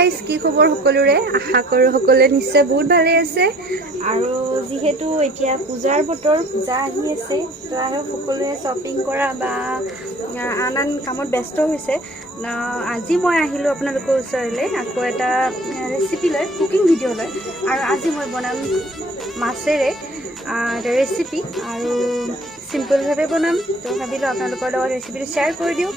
Guys, কি খবৰ সকলোৰে? আশা কৰোঁ সকলোৱে নিশ্চয় বহুত ভালে আছে। আৰু যিহেতু এতিয়া পূজাৰ বতৰ, পূজা আহি আছে, তো আৰু সকলোৱে শ্বপিং কৰা বা আন আন কামত ব্যস্ত হৈছে। আজি মই আহিলোঁ আপোনালোকৰ ওচৰলৈ আকৌ এটা ৰেচিপি লৈ, কুকিং ভিডিঅ' লৈ। আৰু আজি মই বনাম মাছেৰে এটা ৰেচিপি আৰু চিম্পলভাৱে বনাম। তো ভাবিলোঁ আপোনালোকৰ লগত ৰেচিপিটো শ্বেয়াৰ কৰি দিওঁ।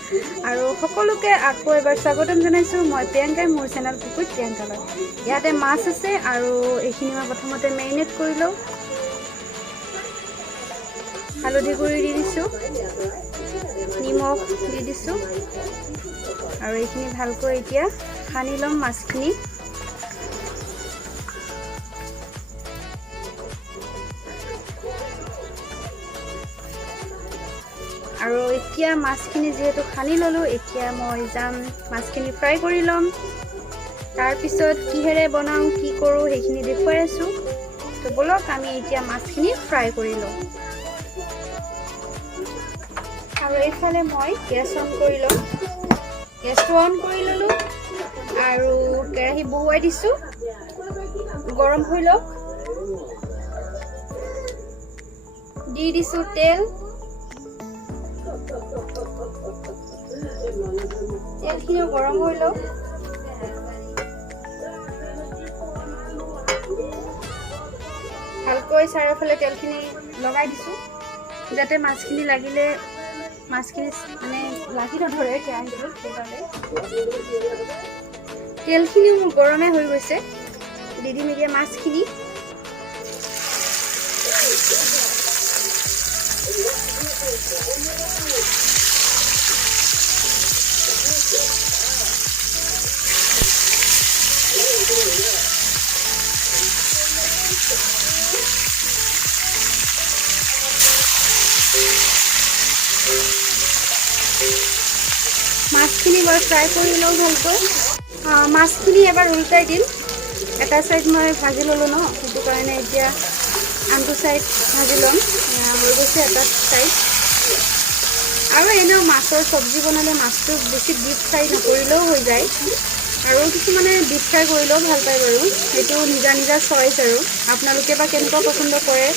আৰু সকলোকে আকৌ এবাৰ স্বাগতম জনাইছোঁ। মই প্ৰিয়ংকাই, মোৰ চেনেল কুকুৰ প্ৰিয়ংকালৈ। ইয়াতে মাছ আছে আৰু এইখিনি মই প্ৰথমতে মেৰিনেট কৰি লওঁ। হালধি গুড়ি দি দিছোঁ, নিমখ দি দিছোঁ আৰু এইখিনি ভালকৈ এতিয়া সানি ল'ম মাছখিনি। আৰু এতিয়া মাছখিনি যিহেতু সানি ল'লোঁ, এতিয়া মই যাম মাছখিনি ফ্ৰাই কৰি ল'ম। তাৰপিছত কিহেৰে বনাওঁ, কি কৰোঁ সেইখিনি দেখুৱাই আছোঁ। তো ব'লক আমি এতিয়া মাছখিনি ফ্ৰাই কৰি লওঁ। আৰু এইফালে মই গেছ অন কৰি ল'ম। গেছটো অন কৰি ল'লোঁ আৰু কেৰাহী বহুৱাই দিছোঁ, গৰম হৈ লওক। দি দিছোঁ তেল। তেলখিনিও গৰম হৈ লওক। ভালকৈ চাৰিওফালে তেলখিনি লগাই দিছোঁ, যাতে মাছখিনি লাগিলে মাছখিনি মানে লাগি নধৰে কেৰাহীটোত। সেইকাৰণে তেলখিনিও মোৰ গৰমে হৈ গৈছে। দি দিম এতিয়া মাছখিনি। মাছখিনি বাৰু ফ্ৰাই কৰি লওঁ ভালকৈ। মাছখিনি এবাৰ উল্টাই দিম। এটা ছাইড মই ভাজি ল'লোঁ ন, সেইটো কাৰণে এতিয়া আনটো ছাইড ভাজি ল'ম। হৈ গৈছে এটা ছাইড। আৰু এনেও মাছৰ চব্জি বনালে মাছটো বেছি ডিপ ফ্ৰাই নকৰিলেও হৈ যায়। আৰু কিছুমানে ডিপ ফ্ৰাই কৰিলেও ভাল পায় বাৰু, সেইটো নিজা নিজা চইচ। আৰু আপোনালোকে বা কেনেকুৱা পচন্দ কৰে।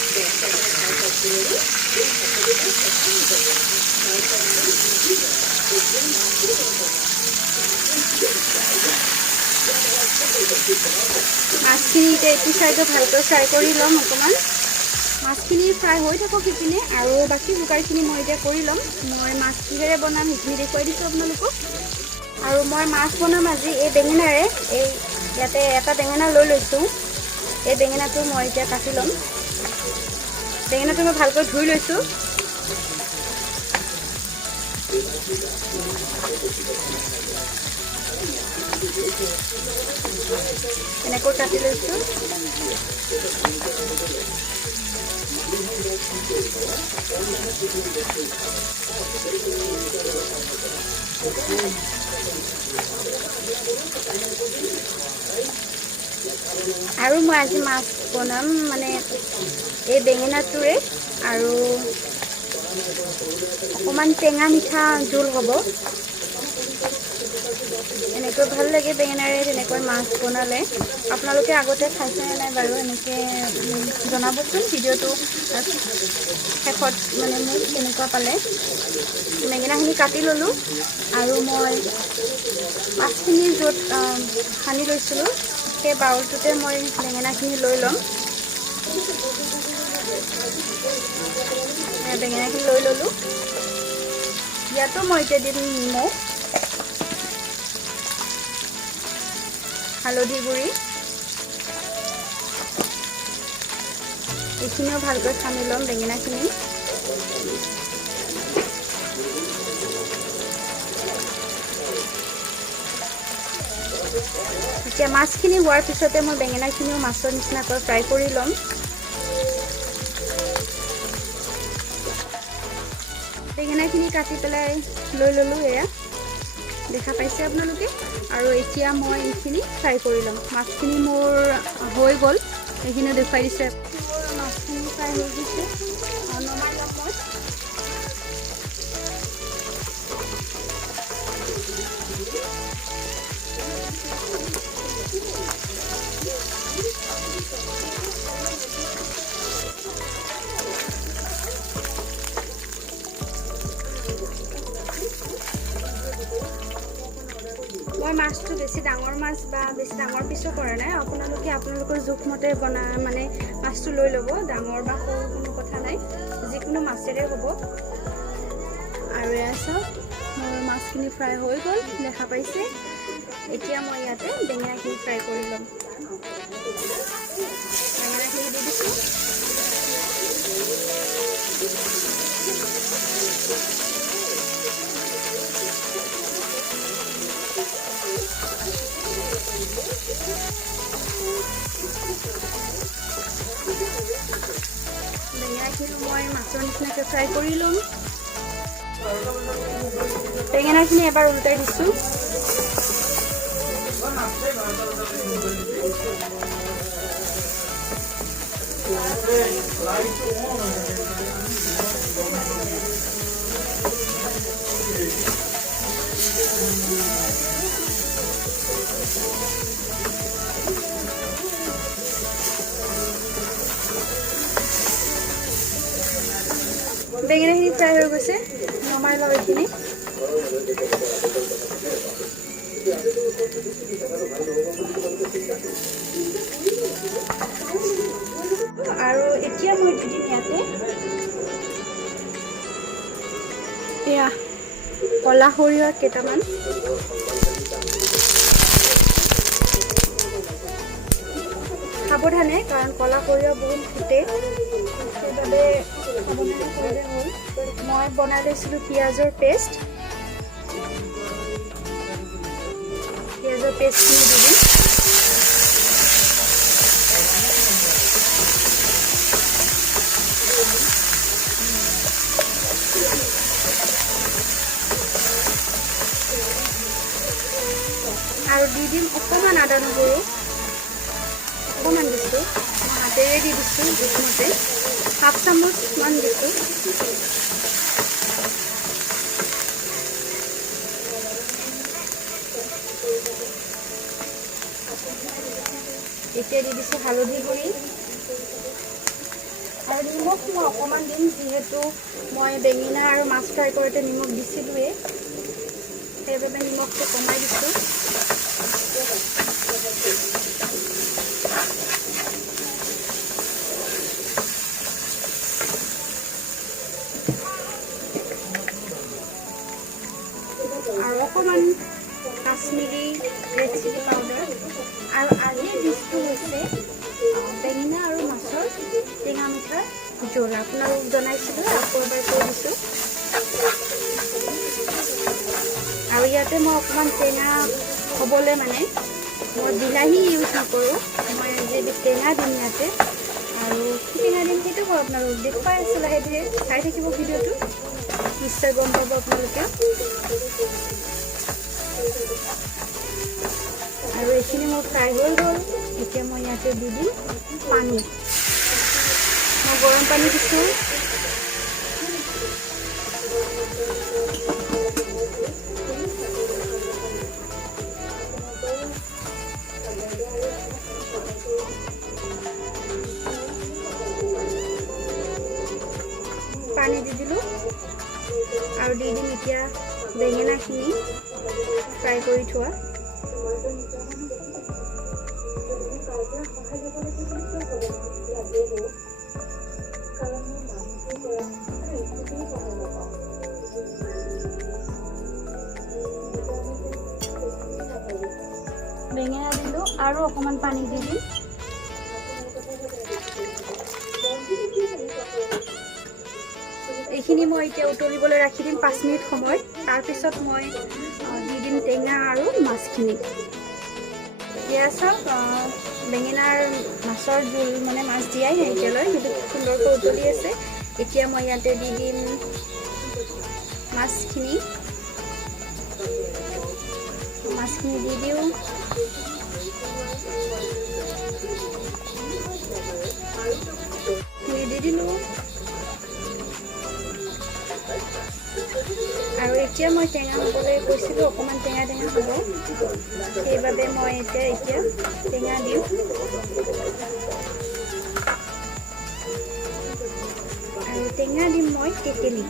মাছখিনি এতিয়া এইটো চাইডো ভালকৈ ফ্ৰাই কৰি ল'ম অকণমান। মাছখিনি ফ্ৰাই হৈ থাকক সিপিনে, আৰু বাকী যোগাৰখিনি মই এতিয়া কৰি ল'ম। মই মাছ কিহেৰে বনাম সেইখিনি দেখুৱাই দিছোঁ আপোনালোকক। আৰু মই মাছ বনাম আজি এই বেঙেনাৰে। এই ইয়াতে এটা বেঙেনা লৈ লৈছোঁ। এই বেঙেনাটো মই এতিয়া কাটি ল'ম। বেঙেনাটো মই ভালকৈ ধুই লৈছোঁ। এনেকৈ কাটি লৈছোঁ। আৰু মই আজি মাছ বনাম মানে এই বেঙেনাটোৰে, আৰু অকণমান টেঙা মিঠা জোল হ'ব। এনেকৈ ভাল লাগে বেঙেনাৰে তেনেকৈ মাছ বনালে। আপোনালোকে আগতে খাইছেনে নাই বাৰু এনেকৈ জনাবচোন। ভিডিঅ'টো শেষত মানে মোক কেনেকুৱা পালে। বেঙেনাখিনি কাটি ল'লোঁ আৰু মই মাছখিনি য'ত সানি লৈছিলোঁ সেই বাউলটোতে মই বেঙেনাখিনি লৈ ল'ম। বেঙেনাখিনি লৈ ল'লোঁ। ইয়াতো মই এতিয়া দিম নিমখ, হালধি গুড়ি, এইখিনিও ভালকৈ সানি ল'ম বেঙেনাখিনি। এতিয়া মাছখিনি হোৱাৰ পিছতে মই বেঙেনাখিনিও মাছৰ নিচিনাকৈ ফ্ৰাই কৰি ল'ম। বেঙেনাখিনি কাটি পেলাই লৈ ল'লোঁ, এয়া দেখা পাইছে আপোনালোকে। আৰু এতিয়া মই এইখিনি ফ্ৰাই কৰি ল'ম। মাছখিনি মোৰ হৈ গ'ল, এইখিনি দেখুৱাই দিছে। মোৰ মাছখিনি ফ্ৰাই হৈ গৈছে, নমাই ল'ম মই। মই মাছটো বেছি ডাঙৰ মাছ বা বেছি ডাঙৰ পিছো কৰা নাই। আপোনালোকে আপোনালোকৰ জোখমতে মানে মাছটো লৈ ল'ব। ডাঙৰ বা সৰু কোনো কথা নাই, যিকোনো মাছেৰে হ'ব। আৰু এয়া চাওক, মোৰ মাছখিনি ফ্ৰাই হৈ গ'ল, দেখা পাইছে। এতিয়া মই ইয়াতে বেঙেনাখিনি ফ্ৰাই কৰি ল'ম। বেঙেনাখিনি দি দিছোঁ। বেঙেনাখিনি মই মাছৰ নিচিনাকৈ ফ্ৰাই কৰি ল'ম। বেঙেনাখিনি এবাৰ উল্টাই দিছোঁ। বেঙেনাখিনি ফ্ৰাই হৈ গৈছে, নমাই লওঁ এইখিনি। আৰু এতিয়া মই দি দিম ইয়াতে এয়া কলা সৰিয়হ কেইটামান। সাৱধানে, কাৰণ কলা সৰিয়হ বহুত ফুটে, সেইবাবে সাৱধানে কৰিলে হ'ল। মই বনাই লৈছিলোঁ পিঁয়াজৰ পেষ্ট। পিঁয়াজৰ পেষ্টখিনি দি দিম। আৰু দি দিম অকণমান আদা নহৰু, অকণমান দিছোঁ, মই হাতেৰে দি দিছোঁ জোখমতে, হাফ চামুচমান দিছোঁ। এতিয়া দি দিছোঁ হালধি গুড়ি আৰু নিমখ মই অকণমান দিম, যিহেতু মই বেঙেনা আৰু মাছ ফ্ৰাই কৰোঁতে নিমখ দিছিলোঁৱেই, সেইবাবে নিমখটো কমাই দিছোঁ। আৰু অকণমান কাশ্মীৰী ৰেড চিলি পাউডাৰ। আৰু আজিৰ ডিছটো হৈছে বেঙেনা আৰু মাছৰ টেঙা মিঠাৰ জোল। আপোনালোক জনাইছিলোঁ, আকৌ এবাৰ কৈ দিছোঁ। আৰু ইয়াতে মই অকণমান টেঙা হ'বলৈ মানে মই বিলাহী ইউজ নকৰোঁ, মই যি টেঙা দিম ইয়াতে। আৰু কি টেঙা দিম সেইটো মই আপোনালোক দেখুৱাই আছোঁ লাহে ধীৰে, চাই থাকিব ভিডিঅ'টো, নিশ্চয় গম পাব আপোনালোকে। আৰু এইখিনি মোৰ ফ্ৰাই হৈ গ'ল। এতিয়া মই ইয়াতে দি দিম পানী। মই গৰম পানী দিছোঁ। পানী দি দিলোঁ আৰু দি দিম এতিয়া বেঙেনাখিনি ফ্ৰাই কৰি থোৱা। বেঙেনা দিলোঁ আৰু অকণমান পানী দি দিম। এইখিনি মই এতিয়া উতলিবলৈ ৰাখি দিম 5 মিনিট সময়। তাৰপিছত মই দি দিম টেঙা আৰু মাছখিনি। এতিয়া চাওক, বেঙেনাৰ মাছৰ জোল মানে মাছ দিয়াই নাই এতিয়ালৈ, কিন্তু সুন্দৰকৈ উতলি আছে। এতিয়া মই ইয়াতে দি দিম মাছখিনি দি দিওঁ। দি দিলোঁ আৰু এতিয়া মই টেঙা হ'বলৈ কৈছিলোঁ, অকণমান টেঙা টেঙা হ'ব, সেইবাবে মই এতিয়া টেঙা দিওঁ। আৰু টেঙা দিম মই তেতেলী,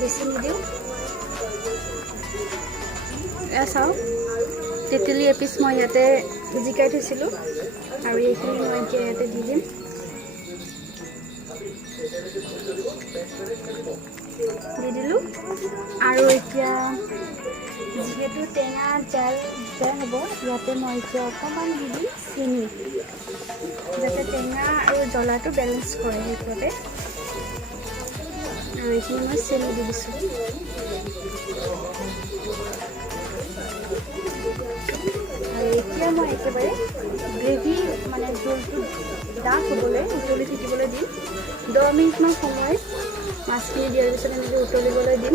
বেছি নিদিওঁ। এয়া চাওক, তেতেলী এপিচ মই ইয়াতে জিকাই থৈছিলোঁ, আৰু এইখিনি মই এতিয়া ইয়াতে দি দিম। দি দিলোঁ। আৰু এতিয়া যিহেতু টেঙা জাল হ'ব, ইয়াতে মই এতিয়া অকণমান দি দিম চেনি, যাতে টেঙা আৰু জ্বলাটো বেলেঞ্চ কৰে সেইবাবে। আৰু এইখিনি মই চেনি দি দিছোঁ। আৰু এতিয়া মই একেবাৰে গ্ৰেভি মানে জোলটো ডাঠ হ'বলৈ উতলি থাকিবলৈ দিম। 10 মিনিটমান সময় মাছখিনি দিয়াৰ পিছত এনেকৈ উতলিবলৈ দিম,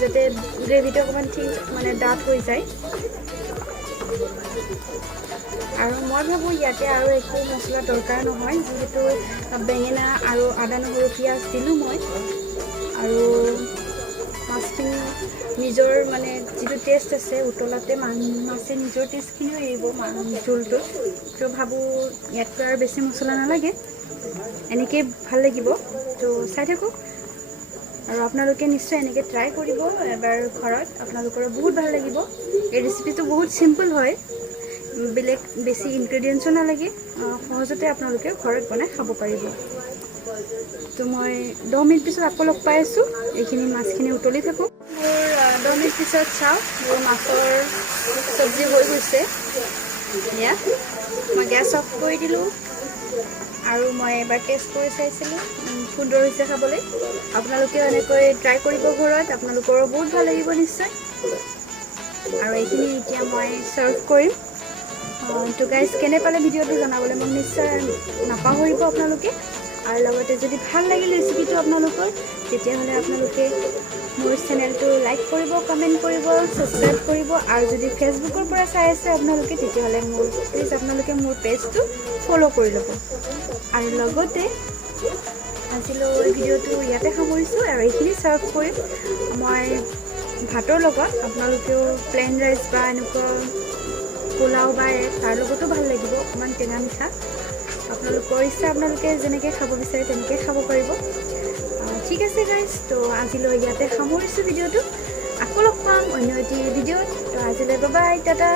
যাতে গ্ৰেভিটো অকণমান মানে ডাঠ হৈ যায়। আৰু মই ভাবোঁ ইয়াতে আৰু একো মছলা দৰকাৰ নহয়, যিহেতু বেঙেনা আৰু আদা নহৰু পিঁয়াজ দিলোঁ মই। আৰু মাছখিনি নিজৰ মানে যিটো টেষ্ট আছে, উতলাতে মাছে নিজৰ টেষ্টখিনিও এৰিব জোলটোত। তো ভাবোঁ ইয়াতকৈ আৰু বেছি মছলা নালাগে, এনেকেই ভাল লাগিব। তো চাই থাকক, আৰু আপোনালোকে নিশ্চয় এনেকৈ ট্ৰাই কৰিব এবাৰ ঘৰত, আপোনালোকৰ বহুত ভাল লাগিব। এই ৰেচিপিটো বহুত চিম্পল হয়, বেলেগ বেছি ইনগ্ৰেডিয়েণ্টছো নালাগে, সহজতে আপোনালোকে ঘৰত বনাই খাব পাৰিব। তো মই 10 মিনিট পিছত আকৌ লগ পাই আছোঁ, এইখিনি মাছখিনি উতলি থাকোঁ। মোৰ 10 মিনিট পিছত চাওক, মোৰ মাছৰ চব্জি হৈ গৈছে। এয়া মই গেছ অফ কৰি দিলোঁ, আৰু মই এবাৰ টেষ্ট কৰি চাইছিলোঁ, সুন্দৰ হৈছে খাবলৈ। আপোনালোকেও এনেকৈ ট্ৰাই কৰিব ঘৰত, আপোনালোকৰো বহুত ভাল লাগিব নিশ্চয়। আৰু এইখিনি এতিয়া মই ছাৰ্ভ কৰিম। তো গাইজ, কেনে পালে ভিডিঅ'টো জনাবলৈ মোক নিশ্চয় নাপাহৰিব আপোনালোকে। আৰু লগতে যদি ভাল লাগিল ৰেচিপিটো আপোনালোকৰ, তেতিয়াহ'লে আপোনালোকে মোৰ চেনেলটো লাইক কৰিব, কমেণ্ট কৰিব, ছাবস্ক্ৰাইব কৰিব। আৰু যদি ফেচবুকৰ পৰা চাই আছে আপোনালোকে, তেতিয়াহ'লে প্লিজ আপোনালোকে মোৰ পেজটো ফ'ল' কৰি ল'ব। আৰু লগতে আজিলৈ ভিডিঅ'টো ইয়াতে সামৰিছোঁ, আৰু এইখিনি ছাৰ্ভ কৰিম মই ভাতৰ লগত। আপোনালোকেও প্লেন ৰাইচ বা এনেকুৱা পোলাও বা তাৰ লগতো ভাল লাগিব, অকণমান টেঙা মিঠা। আপোনালোকৰ ইচ্ছা, আপোনালোকে যেনেকৈ খাব বিচাৰে তেনেকৈ খাব পাৰিব। ঠিক আছে গাইজ, তো আজিলৈ ইয়াতে সামৰিছোঁ ভিডিঅ'টো। আকৌ লগ পাম অন্য এটি ভিডিঅ'ত। তো আজিলৈ বাই বাই, টাটা।